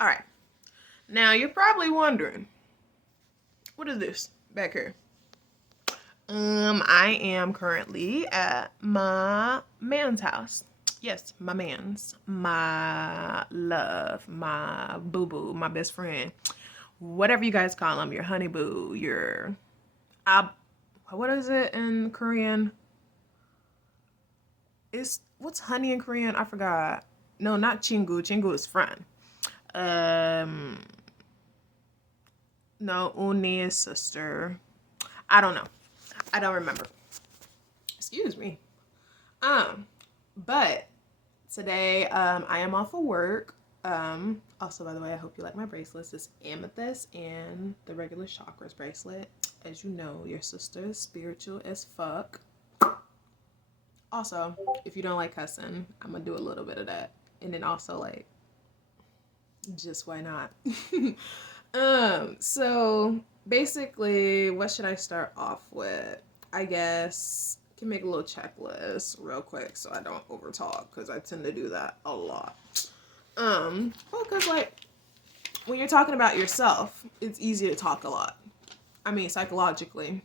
All right. Now you're probably wondering, what is this back here? I am currently at my man's house. Yes, my man's, my love, my boo boo, my best friend, whatever you guys call him, your honey boo, your ab. What is it in Korean? Is what's honey in Korean? I forgot. No, not chingu. Chingu is friend. Um, no, uni is sister. I don't know. I don't remember. Excuse me. Um, but today, I am off of work. Also, by the way, I hope you like my bracelets. This amethyst and the regular chakras bracelet. As you know, your sister is spiritual as fuck. Also, if you don't like cussing, I'm gonna do a little bit of that. And then also, like, just why not? So basically, what should I start off with? I guess I can make a little checklist real quick so I don't overtalk because I tend to do that a lot. Well, because like when you're talking about yourself, it's easy to talk a lot. I mean, psychologically,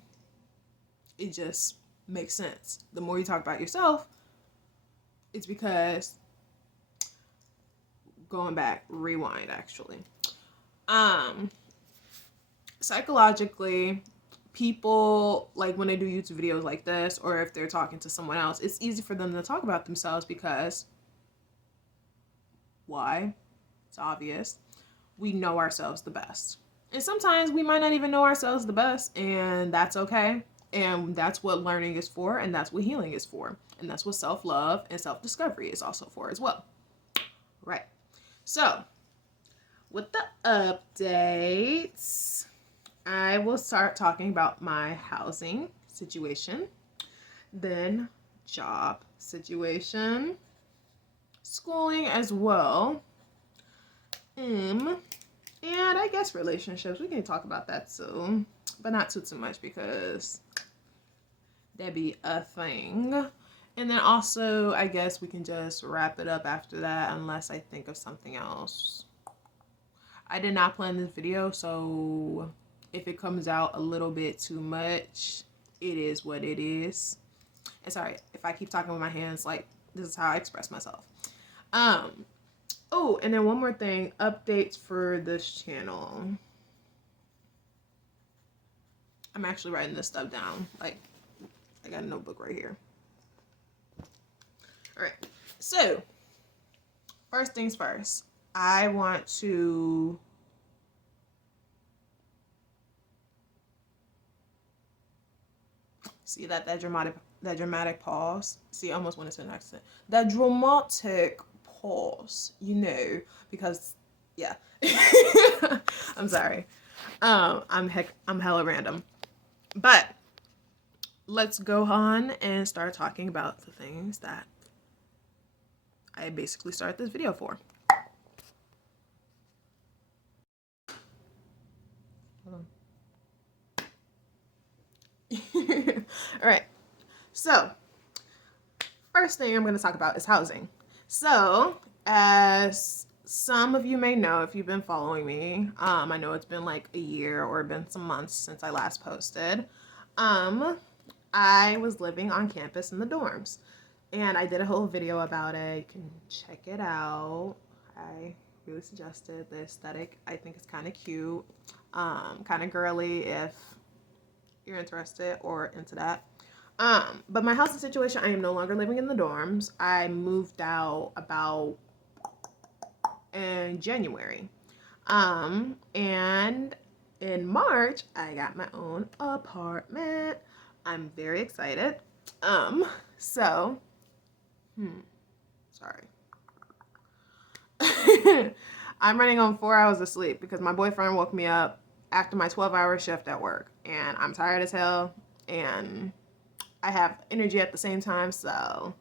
it just makes sense. The more you talk about yourself, it's because going back, rewind actually. Um, Psychologically, people like when they do YouTube videos like this, or if they're talking to someone else, it's easy for them to talk about themselves because why? It's obvious. We know ourselves the best. And sometimes we might not even know ourselves the best, and that's okay. And that's what learning is for, and that's what healing is for. And that's what self love and self discovery is also for as well. Right. So, with the updates, I will start talking about my housing situation, then job situation, schooling as well, and I guess relationships. We can talk about that too, but not too much because that'd be a thing. And then also, I guess we can just wrap it up after that unless I think of something else. I did not plan this video, so if it comes out a little bit too much, it is what it is. And sorry if I keep talking with my hands, like this is how I express myself. Oh, and then one more thing, updates for this channel. I'm actually writing this stuff down. Like, I got a notebook right here. All right. So, first things first, I want to see that dramatic pause. See, I almost went into an accent. That dramatic pause, because yeah. I'm sorry. I'm hella random. But let's go on and start talking about the things that I basically started this video for. Hold on. All right. So, first thing I'm going to talk about is housing. So, as some of you may know, if you've been following me, I know it's been like a year or been some months since I last posted. I was living on campus in the dorms, and I did a whole video about it. You can check it out. I really suggest it. The aesthetic, I think, is kind of cute, kind of girly if you're interested or into that. But my housing situation, I am no longer living in the dorms. I moved out about in January. And in March, I got my own apartment. I'm very excited. So, sorry. I'm running on 4 hours of sleep because my boyfriend woke me up after my 12-hour shift at work, and I'm tired as hell, and I have energy at the same time, so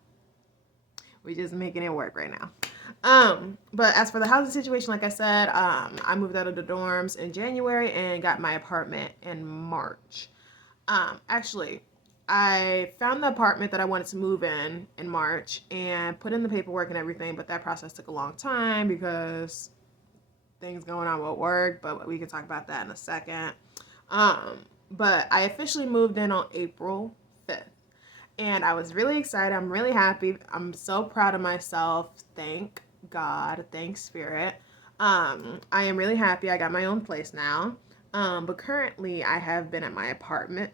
we're just making it work right now. But as for the housing situation, like I said, I moved out of the dorms in January and got my apartment in March. Actually, I found the apartment that I wanted to move in March and put in the paperwork and everything, but that process took a long time because things going on with work, but we can talk about that in a second. But I officially moved in on April 5th. And I was really excited. I'm really happy. I'm so proud of myself. Thank God. Thank Spirit. I am really happy. I got my own place now. But currently I have been at my apartments,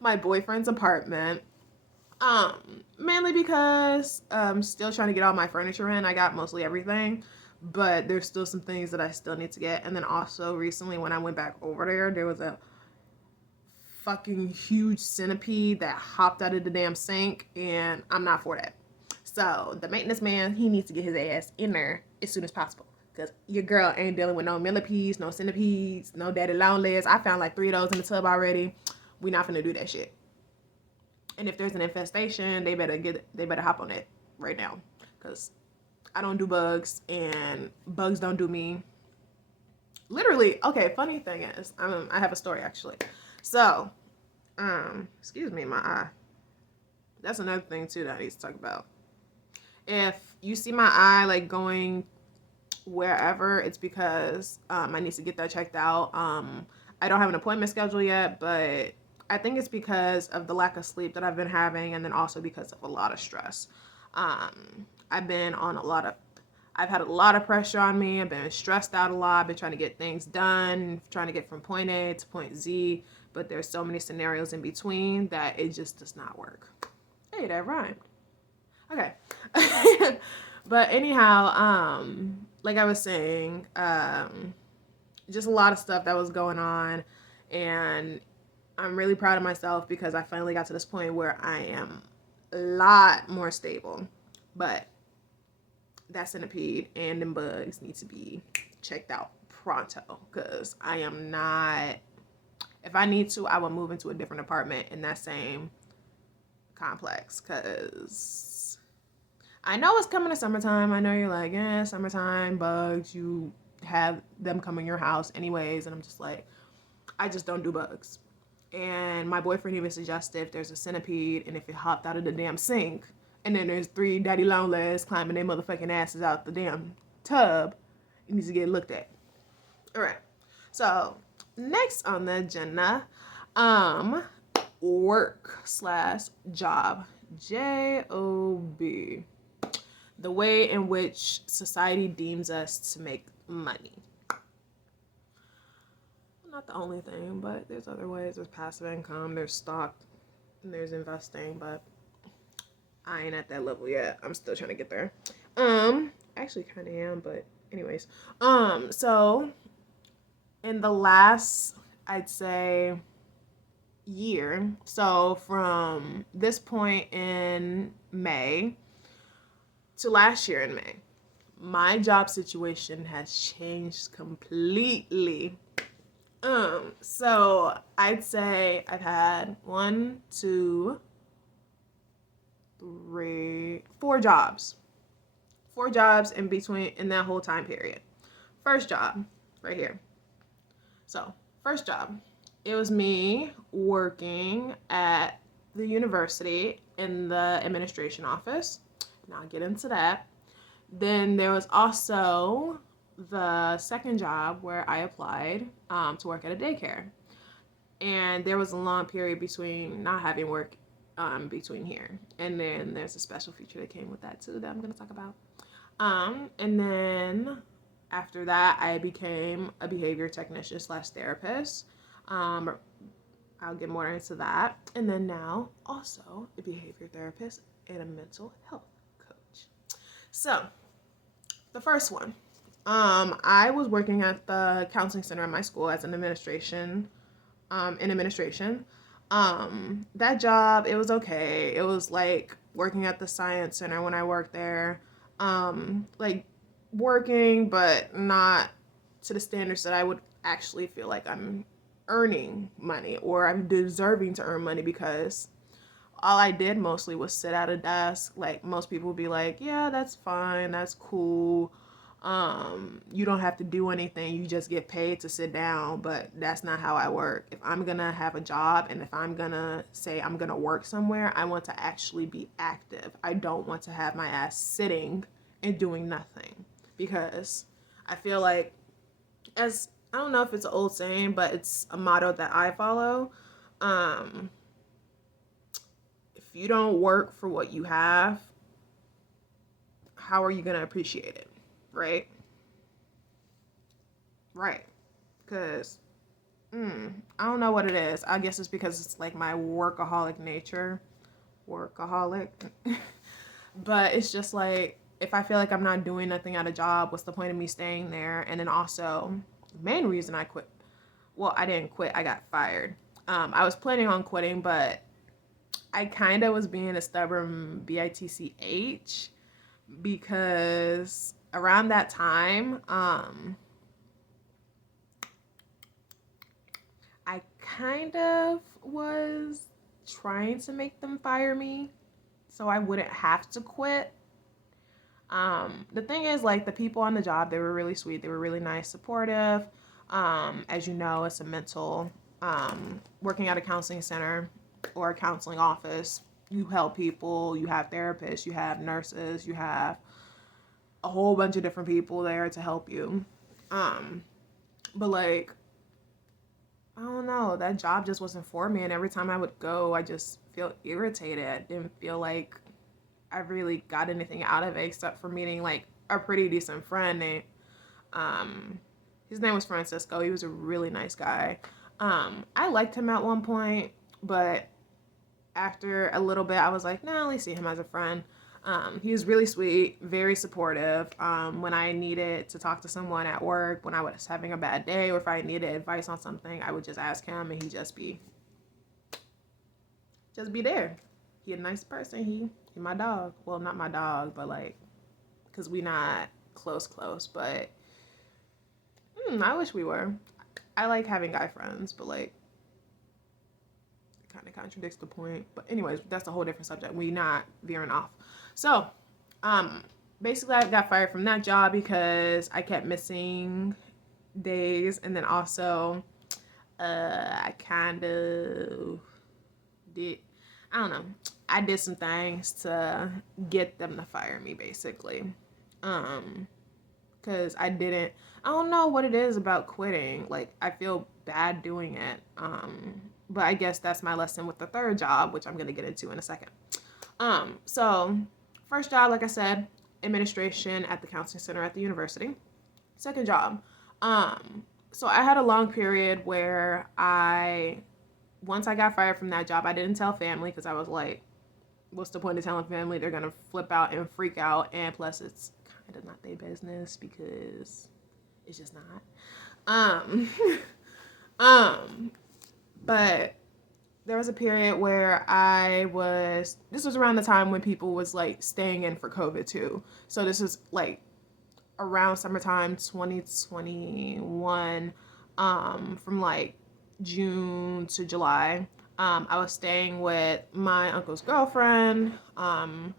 my boyfriend's apartment. Mainly because I'm still trying to get all my furniture in. I got mostly everything, but there's still some things that I still need to get. And then also recently when I went back over there was a fucking huge centipede that hopped out of the damn sink, and I'm not for that. So the maintenance man, he needs to get his ass in there as soon as possible, because your girl ain't dealing with no millipedes, no centipedes, no daddy long legs. I found like 3 of those in the tub already. We not finna do that shit. And if there's an infestation, they better hop on it right now, because I don't do bugs and bugs don't do me. Literally, okay, funny thing is, I have a story actually. So, excuse me, my eye. That's another thing too that I need to talk about. If you see my eye like going wherever, it's because I need to get that checked out. I don't have an appointment scheduled yet, but I think it's because of the lack of sleep that I've been having, and then also because of a lot of stress. I've been on I've had a lot of pressure on me. I've been stressed out a lot. I've been trying to get things done, trying to get from point A to point Z, but there's so many scenarios in between that it just does not work. Hey, that rhymed. Okay. But anyhow, like I was saying, just a lot of stuff that was going on, and I'm really proud of myself because I finally got to this point where I am a lot more stable. But that centipede and them bugs need to be checked out pronto, because I am not, if I need to, I will move into a different apartment in that same complex, because I know it's coming to summertime. I know you're like, yeah, summertime, bugs, you have them come in your house anyways, and I'm just like, I just don't do bugs. And my boyfriend even suggested if there's a centipede and if it hopped out of the damn sink, and then there's 3 daddy long legs climbing their motherfucking asses out the damn tub, it needs to get looked at. All right. So next on the agenda, work/job, JOB, the way in which society deems us to make money. Not the only thing, but there's other ways. There's passive income, there's stock, and there's investing, but I ain't at that level yet. I'm still trying to get there. Actually kind of am, but anyways. So in the last, I'd say, year, so from this point in May to last year in May, my job situation has changed completely. So I'd say I've had 1, 2, 3, 4 jobs. 4 jobs in between in that whole time period. First job, right here. So, first job, it was me working at the university in the administration office. And I'll get into that. Then there was also the second job where I applied to work at a daycare. And there was a long period between not having work between here. And then there's a special feature that came with that too that I'm going to talk about. And then after that, I became a behavior technician / therapist. I'll get more into that. And then now also a behavior therapist and a mental health coach. So the first one, I was working at the counseling center at my school as an administration. That job, it was okay. It was like working at the science center when I worked there. Like working, but not to the standards that I would actually feel like I'm earning money or I'm deserving to earn money, because all I did mostly was sit at a desk. Like most people would be like, yeah, that's fine, that's cool. You don't have to do anything, you just get paid to sit down. But that's not how I work. If I'm gonna have a job and if I'm gonna say I'm gonna work somewhere, I want to actually be active. I don't want to have my ass sitting and doing nothing. because I feel like, as I don't know if it's an old saying, but it's a motto that I follow. Um, if you don't work for what you have, how are you going to appreciate it? Right? Right. Because I don't know what it is. I guess it's because it's like my workaholic nature. Workaholic. But it's just like, if I feel like I'm not doing nothing at a job, what's the point of me staying there? And then also, the main reason I quit, well, I didn't quit, I got fired. I was planning on quitting, but I kind of was being a stubborn bitch because around that time, I kind of was trying to make them fire me so I wouldn't have to quit. The thing is, like, the people on the job, they were really sweet. They were really nice, supportive. As you know, it's a mental, working at a counseling center or a counseling office. You help people, you have therapists, you have nurses, you have a whole bunch of different people there to help you. But like, I don't know, that job just wasn't for me. And every time I would go, I just feel irritated. I didn't feel like I really got anything out of it except for meeting like a pretty decent friend named, his name was Francisco. He was a really nice guy. I liked him at one point, but after a little bit, I was like, nah, I only see him as a friend. He was really sweet, very supportive. When I needed to talk to someone at work, when I was having a bad day, or if I needed advice on something, I would just ask him, and he'd just be there. He a nice person. He my dog. Well, not my dog, but like, cause we not close, but I wish we were. I like having guy friends, but like, it kind of contradicts the point. But anyways, that's a whole different subject. We not veering off. So, basically, I got fired from that job because I kept missing days, and then also, I kind of did. I don't know. I did some things to get them to fire me, basically. Because I don't know what it is about quitting. Like, I feel bad doing it. But I guess that's my lesson with the third job, which I'm going to get into in a second. So, first job, like I said, administration at the counseling center at the university. Second job. So I had a long period where once I got fired from that job, I didn't tell family because I was like, what's the point of telling family? They're going to flip out and freak out. And plus, it's kind of not their business because it's just not. But there was a period where this was around the time when people was like staying in for COVID too. So this is like around summertime 2021, from like June to July. I was staying with my uncle's girlfriend, and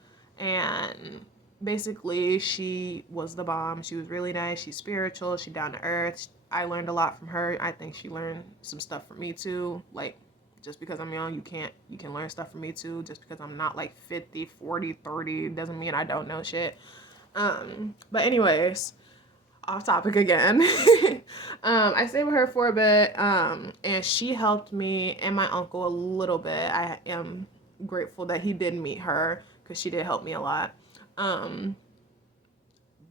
basically she was the bomb. She was really nice. She's spiritual. She's down to earth. I learned a lot from her. I think she learned some stuff from me too. Like, just because I'm young, you can learn stuff from me too. Just because I'm not like 50, 40, 30 doesn't mean I don't know shit. But anyways, off topic again. I stayed with her for a bit, and she helped me and my uncle a little bit. I am grateful that he did meet her because she did help me a lot.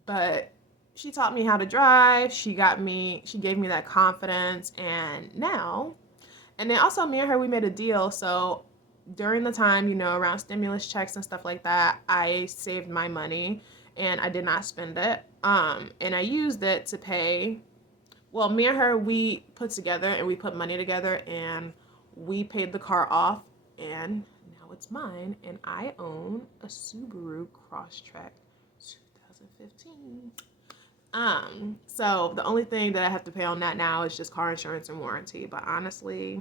But she taught me how to drive. She gave me that confidence, and then also me and her, we made a deal. So during the time, around stimulus checks and stuff like that, I saved my money and I did not spend it. And I used it to pay. Well, me and her, we put money together and we paid the car off, and now it's mine, and I own a Subaru Crosstrek 2015. So the only thing that I have to pay on that now is just car insurance and warranty. But honestly,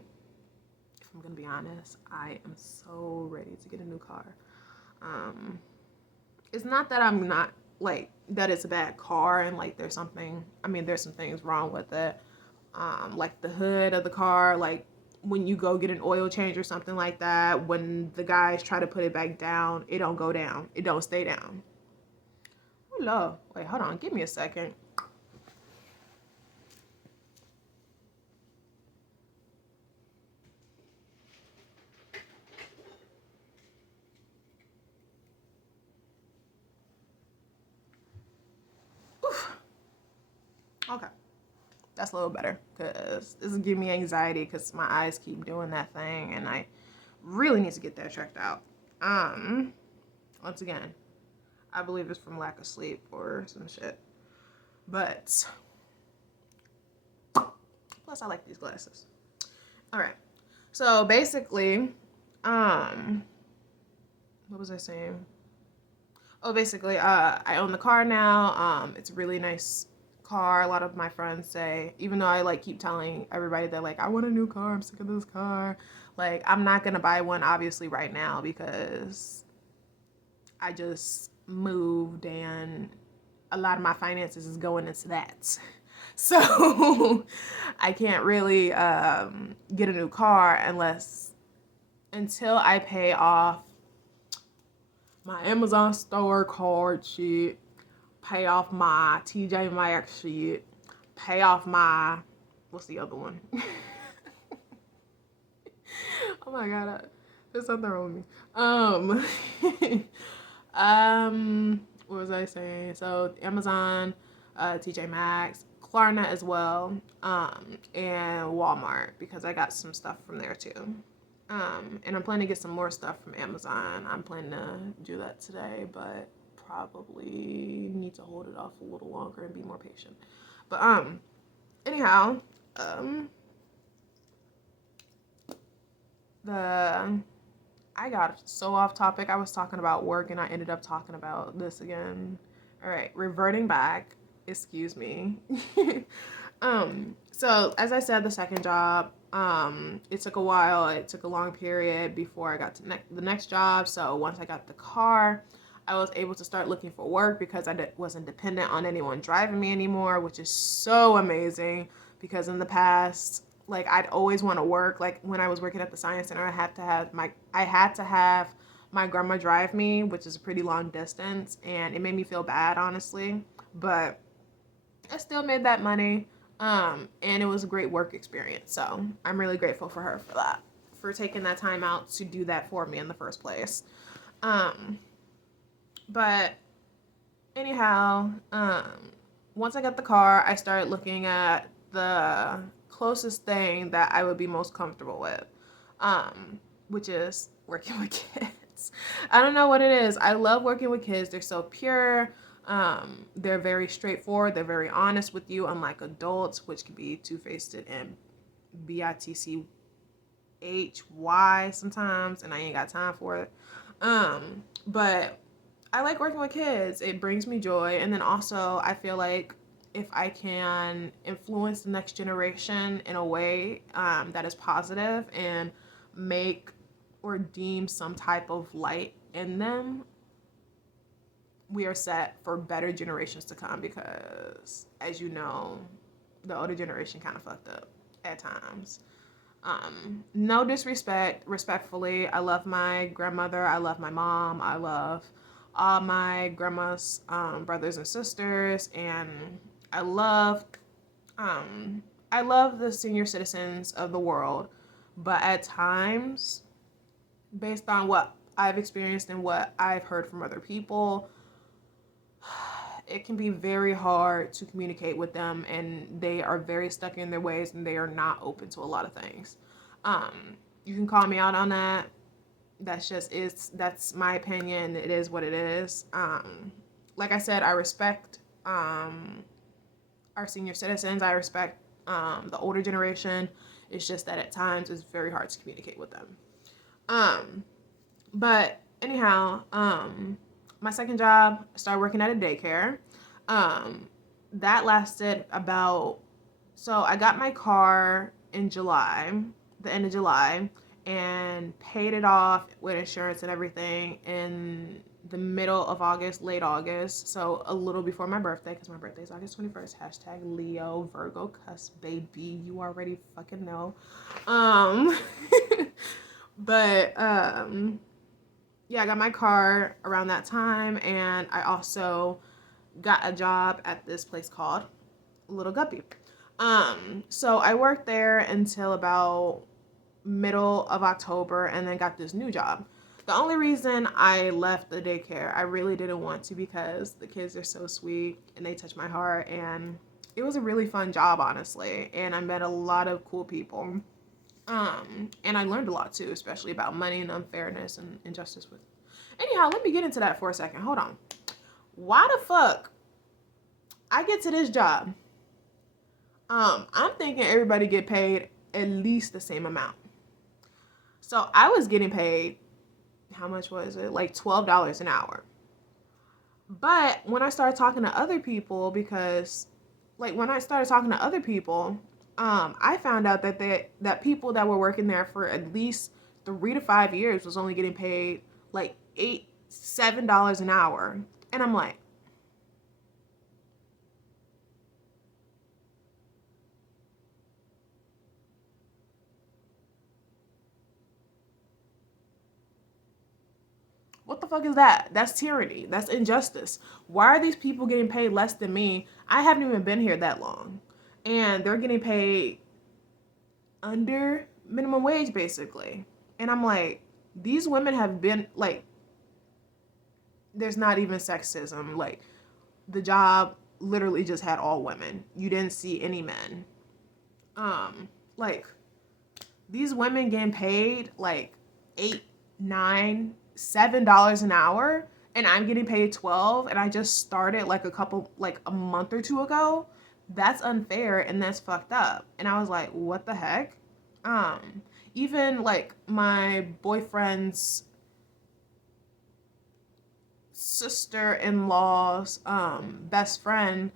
if I'm gonna be honest, I am so ready to get a new car. It's not that I'm not like that it's a bad car and like there's some things wrong with it. Like the hood of the car, like when you go get an oil change or something like that, when the guys try to put it back down, it don't go down. It don't stay down. Ooh, Lord. Wait, hold on. Give me a second. Oof. Okay. That's a little better because this is giving me anxiety because my eyes keep doing that thing and I really need to get that checked out. Once again, I believe it's from lack of sleep or some shit. But plus I like these glasses. All right. So basically, what was I saying? Oh, basically, I own the car now. It's a really nice car. A lot of my friends say, even though I like keep telling everybody that like I want a new car, I'm sick of this car. Like I'm not gonna buy one obviously right now because I just moved and a lot of my finances is going into that. So I can't really get a new car until I pay off my Amazon store card shit, pay off my TJ Maxx shit, pay off my, what's the other one? Oh my god, there's something wrong with me. What was I saying? So Amazon, TJ Maxx, Klarna as well, and Walmart because I got some stuff from there too. And I'm planning to get some more stuff from Amazon. I'm planning to do that today, but probably need to hold it off a little longer and be more patient. But anyhow, the I got so off topic. I was talking about work and I ended up talking about this again. All right, reverting back. Excuse me. So as I said, the second job, it took a while. It took a long period before I got to the next job. So once I got the car, I was able to start looking for work because I wasn't dependent on anyone driving me anymore, which is so amazing because in the past, like I'd always want to work. Like when I was working at the science center, I had to have my grandma drive me, which is a pretty long distance, and it made me feel bad, honestly. But I still made that money, and it was a great work experience. So I'm really grateful for her for that, for taking that time out to do that for me in the first place. But anyhow, once I got the car, I started looking at the closest thing that I would be most comfortable with, which is working with kids. I don't know what it is. I love working with kids. They're so pure. They're very straightforward. They're very honest with you, unlike adults, which can be two-faced and bitchy sometimes, and I ain't got time for it. But I like working with kids. It brings me joy. And then also, I feel like if I can influence the next generation in a way that is positive and make or deem some type of light in them, we are set for better generations to come because, as you know, the older generation kind of fucked up at times. No disrespect, respectfully, I love my grandmother, I love my mom, I love all my grandma's brothers and sisters, and I love I love the senior citizens of the world, but at times, based on what I've experienced and what I've heard from other people, it can be very hard to communicate with them, and they are very stuck in their ways and they are not open to a lot of things. You can call me out on that. That's my opinion. It is what it is. Like I said, I respect our senior citizens. I respect the older generation. It's just that at times it's very hard to communicate with them. But anyhow, my second job, I started working at a daycare. That lasted so I got my car in July, the end of July, and paid it off with insurance and everything in the middle of August, late August, so a little before my birthday, because my birthday is August 21st, hashtag Leo, Virgo, cusp, baby, you already fucking know. But, yeah, I got my car around that time, and I also got a job at this place called Little Guppy. So I worked there until about middle of October and then got this new job. The only reason I left the daycare, I really didn't want to because the kids are so sweet and they touch my heart, and it was a really fun job, honestly, and I met a lot of cool people. And I learned a lot too, especially about money and unfairness and injustice with. Anyhow, let me get into that for a second. Hold on. Why the fuck I get to this job? I'm thinking everybody get paid at least the same amount. So I was getting paid, how much was it? Like $12 an hour. But when I started talking to other people, I found out that people that were working there for at least 3 to 5 years was only getting paid like $7 an hour. And I'm like, what the fuck is that? That's tyranny. That's injustice. Why are these people getting paid less than me? I haven't even been here that long. And they're getting paid under minimum wage, basically. And I'm like, these women have been, like, there's not even sexism. Like, the job literally just had all women. You didn't see any men. Like, these women getting paid, like, $8, $9, $7 an hour, and I'm getting paid 12, and I just started like a month or two ago. That's unfair and that's fucked up. And I was like, what the heck? Even like my boyfriend's sister-in-law's best friend,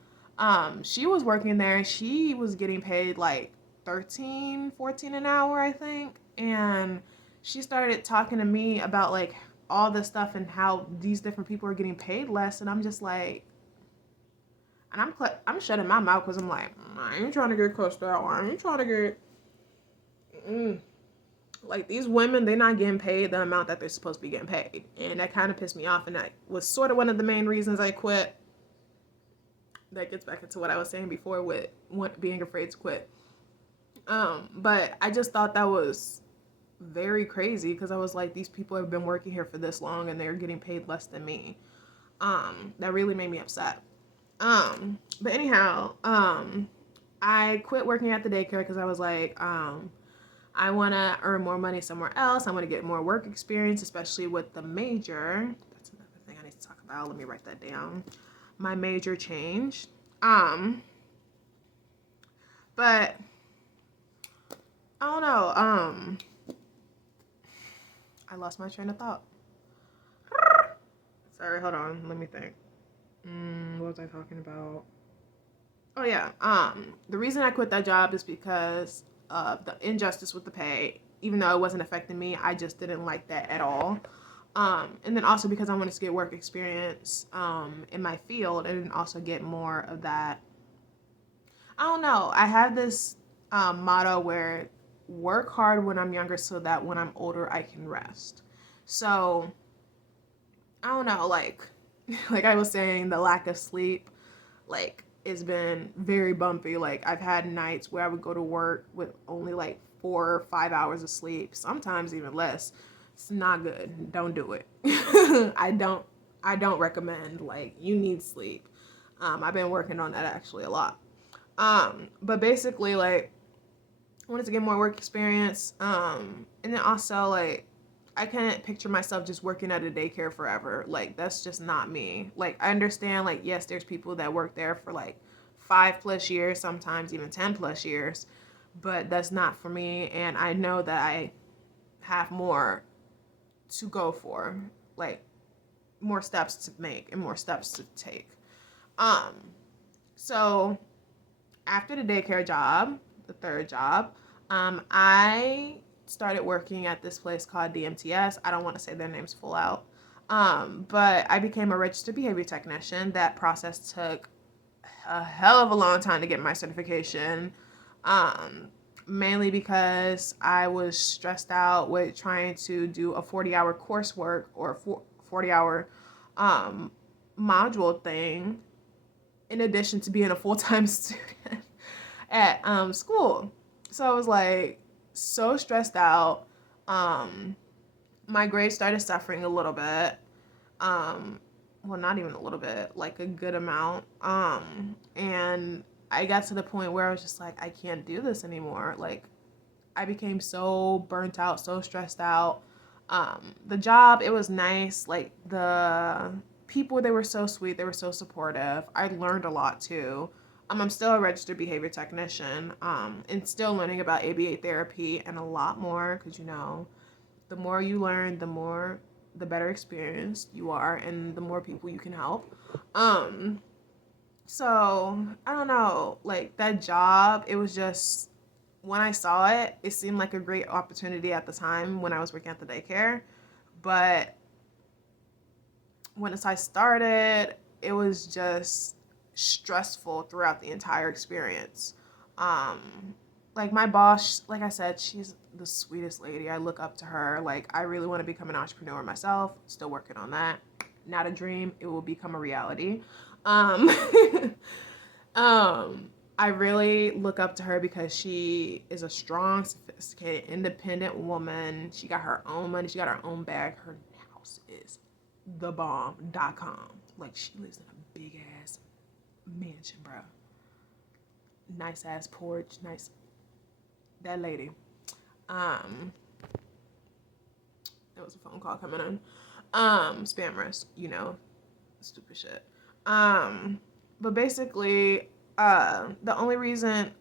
she was working there and she was getting paid like 13, 14 an hour, I think. And she started talking to me about like all this stuff and how these different people are getting paid less, and I'm just like, and I'm shutting my mouth because I'm like, I ain't trying to get cussed out. I ain't trying to get like, these women, they're not getting paid the amount that they're supposed to be getting paid, and that kind of pissed me off, and that was sort of one of the main reasons I quit. That gets back into what I was saying before with being afraid to quit. But I just thought that was very crazy because I was like, these people have been working here for this long and they're getting paid less than me. That really made me upset. But anyhow, I quit working at the daycare because I was like, I want to earn more money somewhere else. I want to get more work experience, especially with the major. That's another thing I need to talk about. Let me write that down. My major changed. But I don't know. I lost my train of thought. Sorry, hold on. Let me think. What was I talking about? Oh yeah. The reason I quit that job is because of the injustice with the pay. Even though it wasn't affecting me, I just didn't like that at all. And then also because I wanted to get work experience in my field and also get more of that. I don't know. I have this motto where work hard when I'm younger so that when I'm older I can rest. So I don't know, like I was saying, the lack of sleep, like, it's been very bumpy. Like, I've had nights where I would go to work with only like 4 or 5 hours of sleep, sometimes even less. It's not good. Don't do it. I don't recommend. Like, you need sleep. I've been working on that actually a lot. But basically, like, I wanted to get more work experience. And then also, like, I can't picture myself just working at a daycare forever. Like, that's just not me. Like, I understand, like, yes, there's people that work there for like 5+ years, sometimes even 10+ years, but that's not for me. And I know that I have more to go for, like, more steps to make and more steps to take. So after the daycare job, the third job, I started working at this place called DMTS. I don't want to say their names full out. But I became a registered behavior technician. That process took a hell of a long time to get my certification. Mainly because I was stressed out with trying to do a 40-hour coursework or 40-hour module thing. in addition to being a full-time student at school. So I was like so stressed out. My grades started suffering a little bit. Well, not even a little bit, like a good amount. And I got to the point where I was just like, I can't do this anymore. Like, I became so burnt out, so stressed out. The job, it was nice. Like, the people, they were so sweet, they were so supportive. I learned a lot too. I'm still a registered behavior technician, and still learning about ABA therapy and a lot more, because the more you learn, the better experienced you are, and the more people you can help. So I don't know, like that job, it was just, when I saw it, it seemed like a great opportunity at the time when I was working at the daycare. But once I started, it was just stressful throughout the entire experience. Like my boss, like I said, she's the sweetest lady. I look up to her. Like I really want to become an entrepreneur myself. Still working on that. Not a dream. It will become a reality. Um, I really look up to her because she is a strong, sophisticated, independent woman. She got her own money. She got her own bag. Her house is thebomb.com. Like she lives in a big ass mansion, bro. Nice ass porch. Nice. That lady. There was a phone call coming in. Spam risk, stupid shit. But basically, the only reason,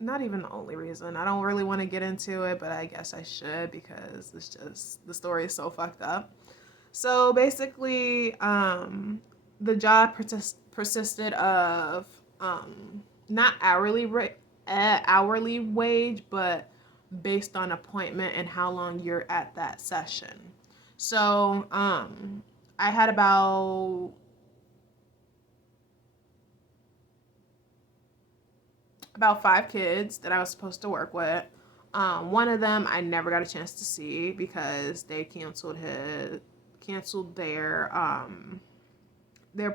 not even the only reason, I don't really want to get into it, but I guess I should because it's just, the story is so fucked up. So basically, the job persisted of, not hourly wage, but based on appointment and how long you're at that session. So, I had about 5 kids that I was supposed to work with. One of them I never got a chance to see because they canceled their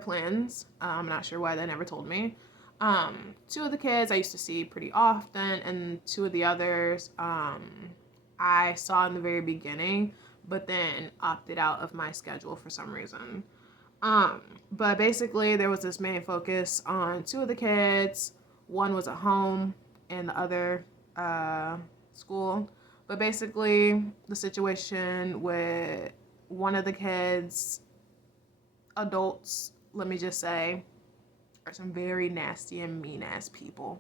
plans. I'm not sure why, they never told me. 2 of the kids I used to see pretty often, and 2 of the others I saw in the very beginning, but then opted out of my schedule for some reason. But basically, there was this main focus on 2 of the kids. One was at home, and the other school. But basically, the situation with one of the kids, adults, let me just say, are some very nasty and mean ass people.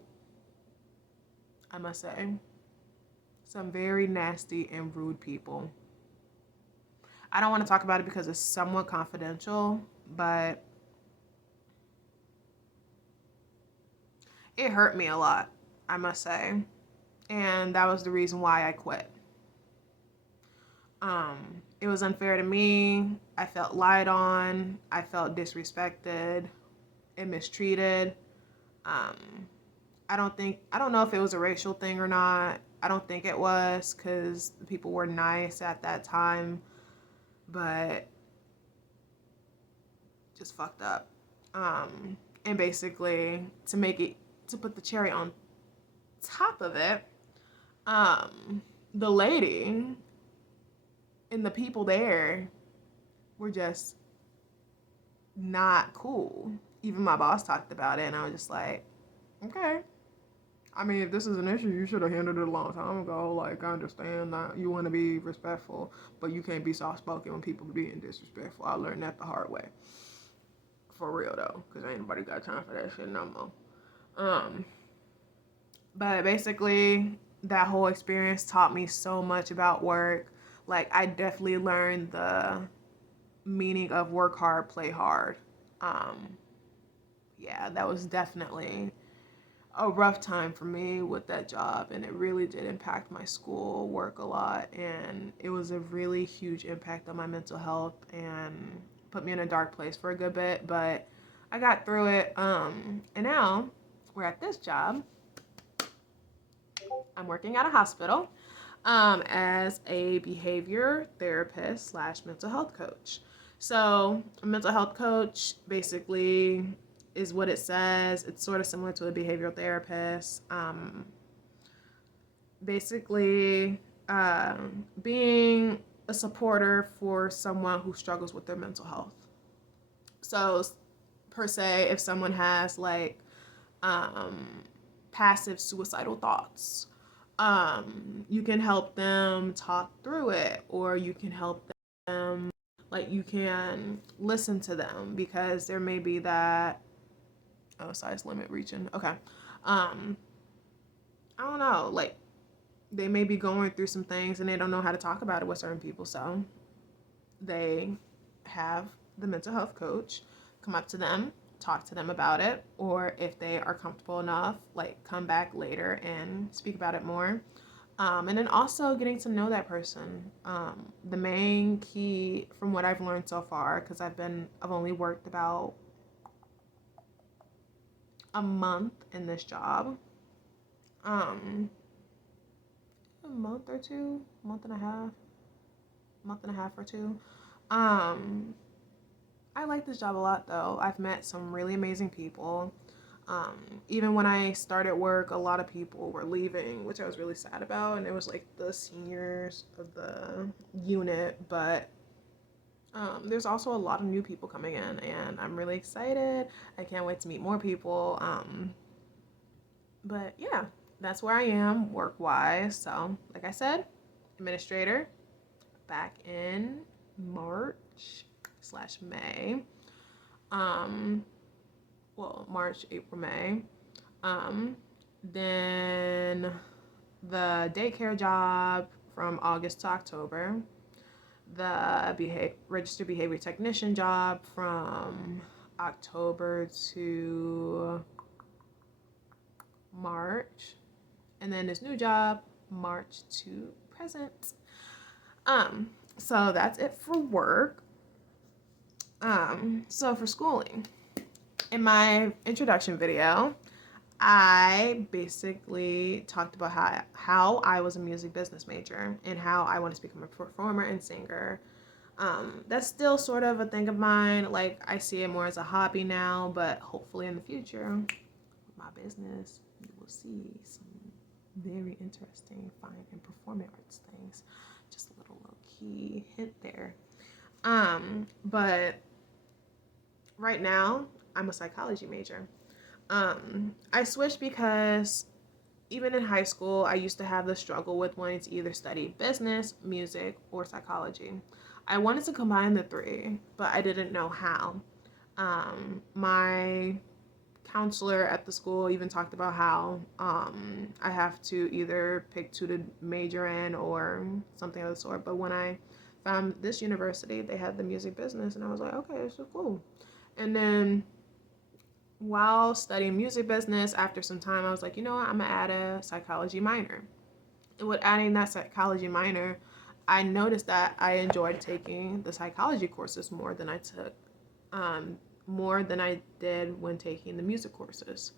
I must say. Some very nasty and rude people. I don't want to talk about it because it's somewhat confidential, but it hurt me a lot, I must say. And that was the reason why I quit. It was unfair to me. I felt lied on. I felt disrespected and mistreated. Um, I don't know if it was a racial thing or not. I don't think it was because the people were nice at that time, but just fucked up. And basically, to put the cherry on top of it, the lady and the people there were just not cool. Even my boss talked about it, and I was just like, okay. I mean, if this is an issue, you should have handled it a long time ago. Like, I understand that you want to be respectful, but you can't be soft-spoken when people are being disrespectful. I learned that the hard way. For real, though, because ain't nobody got time for that shit no more. But basically, that whole experience taught me so much about work. Like, I definitely learned the meaning of work hard, play hard. Yeah, that was definitely a rough time for me with that job, and it really did impact my school work a lot, and it was a really huge impact on my mental health and put me in a dark place for a good bit, but I got through it. And now we're at this job. I'm working at a hospital as a behavior therapist / mental health coach. So a mental health coach basically is what it says. It's sort of similar to a behavioral therapist. Basically, being a supporter for someone who struggles with their mental health. So, per se, if someone has like passive suicidal thoughts, you can help them talk through it, or you can help them, like, you can listen to them because there may be that, oh, size limit reaching. Okay. I don't know, like, they may be going through some things and they don't know how to talk about it with certain people. So they have the mental health coach come up to them, talk to them about it, or if they are comfortable enough, like, come back later and speak about it more. And then also getting to know that person. The main key from what I've learned so far, because I've only worked about a month in this job. A month or two, month and a half or two. I like this job a lot though. I've met some really amazing people. Even when I started work, a lot of people were leaving, which I was really sad about, and it was like the seniors of the unit, but there's also a lot of new people coming in, and I'm really excited. I can't wait to meet more people. But yeah, that's where I am work-wise. So, like I said, administrator back in March/May. Well, March, April, May. Then the daycare job from August to October. The registered behavior technician job from October to March. And then this new job, March to present. So that's it for work. So for schooling, in my introduction video, I basically talked about how I was a music business major and how I want to become a performer and singer. That's still sort of a thing of mine. Like, I see it more as a hobby now, but hopefully in the future, with my business, you will see some very interesting fine and performing arts things. Just a little low-key hint there. But right now, I'm a psychology major. I switched because even in high school, I used to have the struggle with wanting to either study business, music, or psychology. I wanted to combine the three, but I didn't know how. My counselor at the school even talked about how I have to either pick two to major in or something of the sort. But when I found this university, they had the music business, and I was like, okay, this is cool. And then while studying music business, after some time, I was like, you know what, I'm gonna add a psychology minor. And with adding that psychology minor, I noticed that I enjoyed taking the psychology courses more than I did when taking the music courses.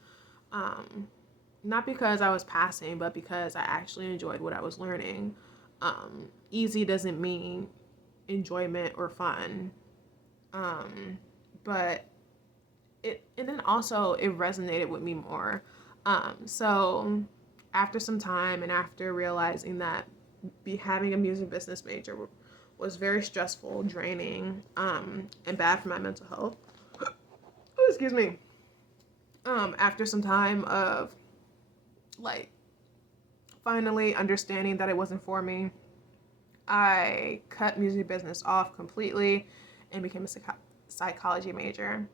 Not because I was passing, but because I actually enjoyed what I was learning. Easy doesn't mean enjoyment or fun. But and then also it resonated with me more. So after some time and after realizing that having a music business major was very stressful, draining, and bad for my mental health. Oh, excuse me. After some time of like finally understanding that it wasn't for me, I cut music business off completely and became a psychology major.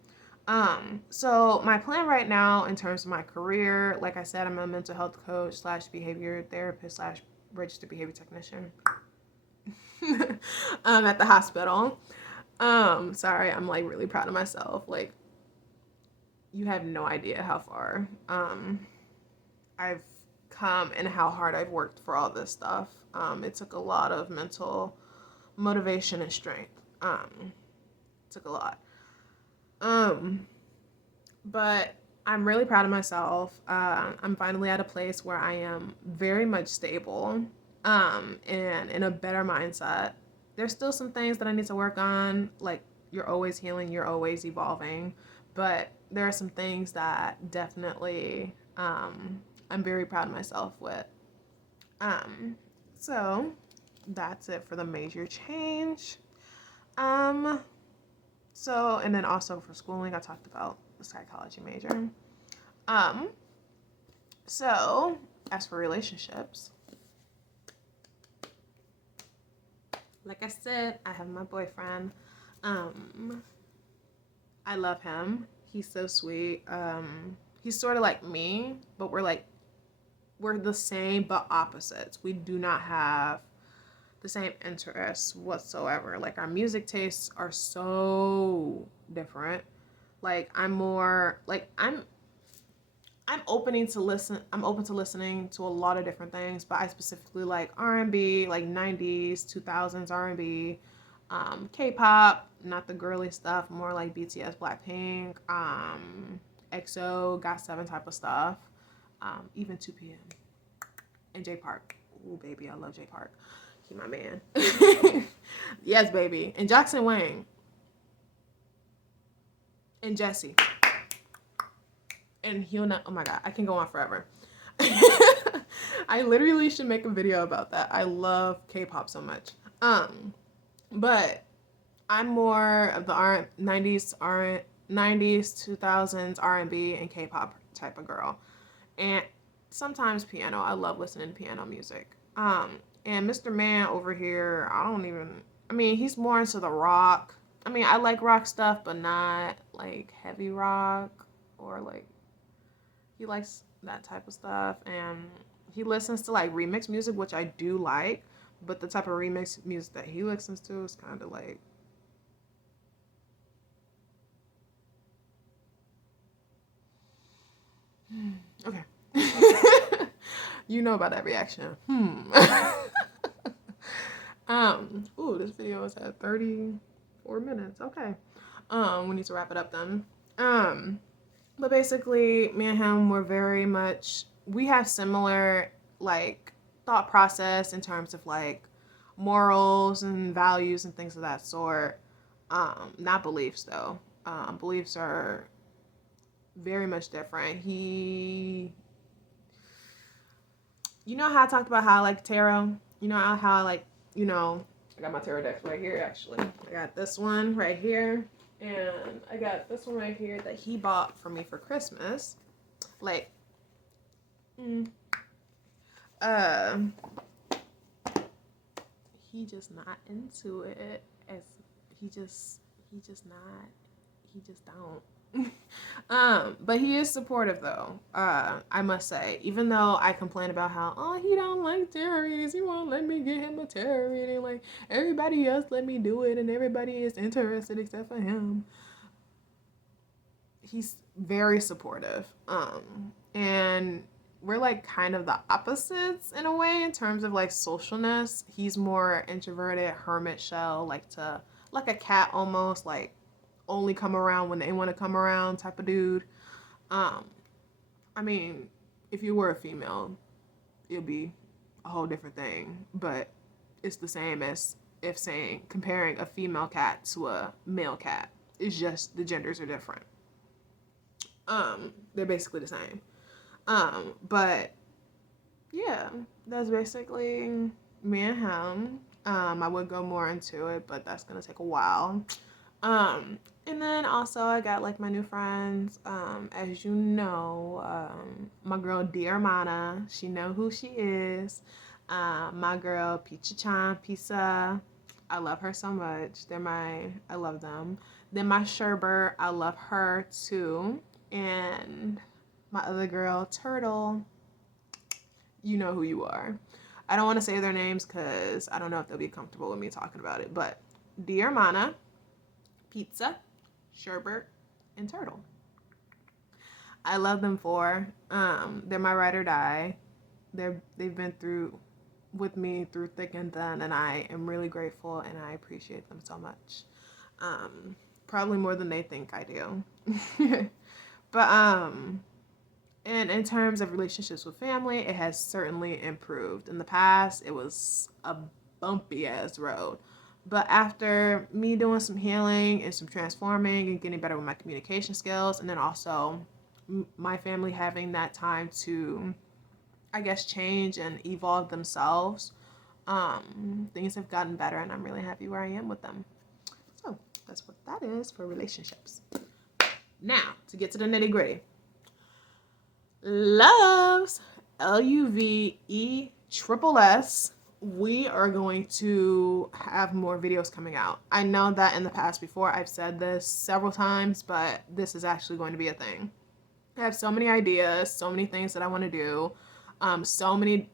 So my plan right now in terms of my career, like I said, I'm a mental health coach / behavior therapist / registered behavior technician at the hospital. Sorry, I'm like really proud of myself. Like, you have no idea how far I've come and how hard I've worked for all this stuff. It took a lot of mental motivation and strength. It took a lot. But I'm really proud of myself. I'm finally at a place where I am very much stable, and in a better mindset. There's still some things that I need to work on. Like, you're always healing, you're always evolving. But there are some things that definitely I'm very proud of myself with. Um, so that's it for the major change. Um, so, and then also for schooling, I talked about the psychology major. Um, so as for relationships, like I said, I have my boyfriend. Um, I love him. He's so sweet. He's sort of like me, but we're the same but opposites. We do not have the same interests whatsoever. Like our music tastes are so different. Like I'm open to listening to a lot of different things, but I specifically like R&B, like 90s, 2000s R&B, K-pop, not the girly stuff, more like BTS, Blackpink, EXO, GOT7 type of stuff, even 2PM, and J Park. Ooh, baby, I love J Park. He my man. Yes, baby. And Jackson Wang. And Jesse. And he'll not. Oh my God, I can go on forever. I literally should make a video about that. I love K-pop so much. But I'm more of the 90s, 2000s R&B and K-pop type of girl, and sometimes piano. I love listening to piano music. And Mr. Man over here, I mean, he's more into the rock. I mean, I like rock stuff, but not like heavy rock, or like he likes that type of stuff. And he listens to like remix music, which I do like, but the type of remix music that he listens to is kind of like, okay. You know about that reaction. Ooh, this video is at 34 minutes. Okay. We need to wrap it up then. But basically, me and him were we have similar, like, thought process in terms of, like, morals and values and things of that sort. Not beliefs, though. Beliefs are very much different. You know how I talked about how I like tarot? You know how I like, I got my tarot decks right here, actually. I got this one right here, and I got this one right here that he bought for me for Christmas. Like, he just not into it. As he just don't. But he is supportive though. I must say, even though I complain about how he don't like tarot readings, he won't let me get him a tarot reading. Like everybody else let me do it, and everybody is interested except for him. He's very supportive. And we're like kind of the opposites in a way in terms of like socialness. He's more introverted, hermit shell, like a cat almost, like only come around when they want to come around type of dude. I mean, if you were a female, it'd be a whole different thing, but it's the same as if comparing a female cat to a male cat. It's just the genders are different. They're basically the same. But yeah, that's basically me and him. I would go more into it, but that's gonna take a while. And then also I got like my new friends. As you know, my girl Dear Mana, she know who she is. My girl Picha Chan, Pizza. I love her so much. I love them. Then my Sherbert, I love her too. And my other girl, Turtle, you know who you are. I don't want to say their names because I don't know if they'll be comfortable with me talking about it. But Dear Mana, Pizza, Sherbert, and Turtle. I love them for. They're my ride or die. They've been through with me through thick and thin, and I am really grateful and I appreciate them so much. Probably more than they think I do. But and in terms of relationships with family, it has certainly improved. In the past, it was a bumpy ass road. But after me doing some healing and some transforming and getting better with my communication skills, and then also my family having that time to, I guess, change and evolve themselves, things have gotten better, and I'm really happy where I am with them. So that's what that is for relationships. Now, to get to the nitty gritty. Luvesss, Luvesss, we are going to have more videos coming out. I know that in the past before I've said this several times, but this is actually going to be a thing. I have so many ideas, so many things that I want to do, so many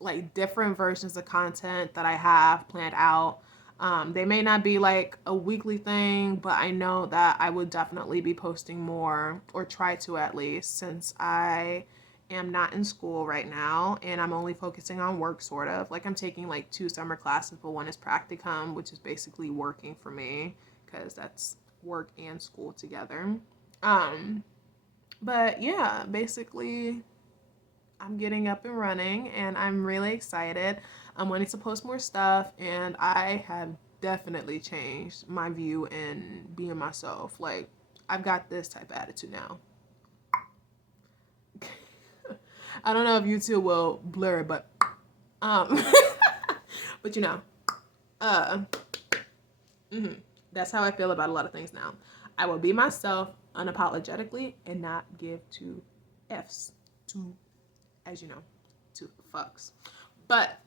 like different versions of content that I have planned out. They may not be like a weekly thing, but I know that I would definitely be posting more, or try to at least, since I am not in school right now and I'm only focusing on work, sort of. Like, I'm taking like 2 summer classes, but one is practicum, which is basically working for me because that's work and school together. But yeah, basically I'm getting up and running and I'm really excited. I'm wanting to post more stuff, and I have definitely changed my view in being myself. Like, I've got this type of attitude now. I don't know if YouTube will blur it, but but you know, uh that's how I feel about a lot of things now. I will be myself unapologetically and not give two F's, to, as you know, to fucks. But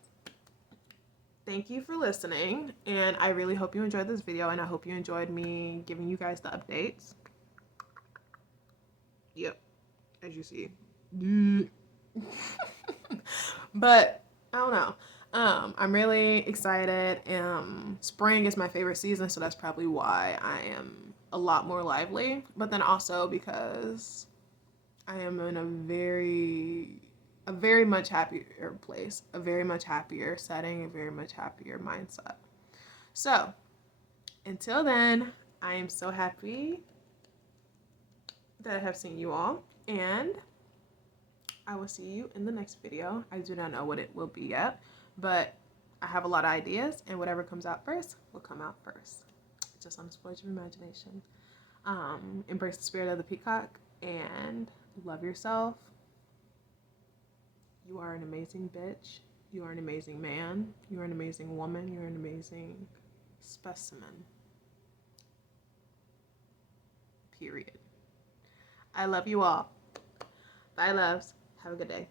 thank you for listening, and I really hope you enjoyed this video, and I hope you enjoyed me giving you guys the updates. Yep, as you see. But I don't know. I'm really excited. Spring is my favorite season, so that's probably why I am a lot more lively. But then also because I am in a very much happier place, a very much happier setting, a very much happier mindset. So until then, I am so happy that I have seen you all, and I will see you in the next video. I do not know what it will be yet, but I have a lot of ideas, and whatever comes out first will come out first. Just on a splurge of imagination. Embrace the spirit of the peacock and love yourself. You are an amazing bitch. You are an amazing man. You are an amazing woman. You're an amazing specimen. Period. I love you all. Bye, loves. Have a good day.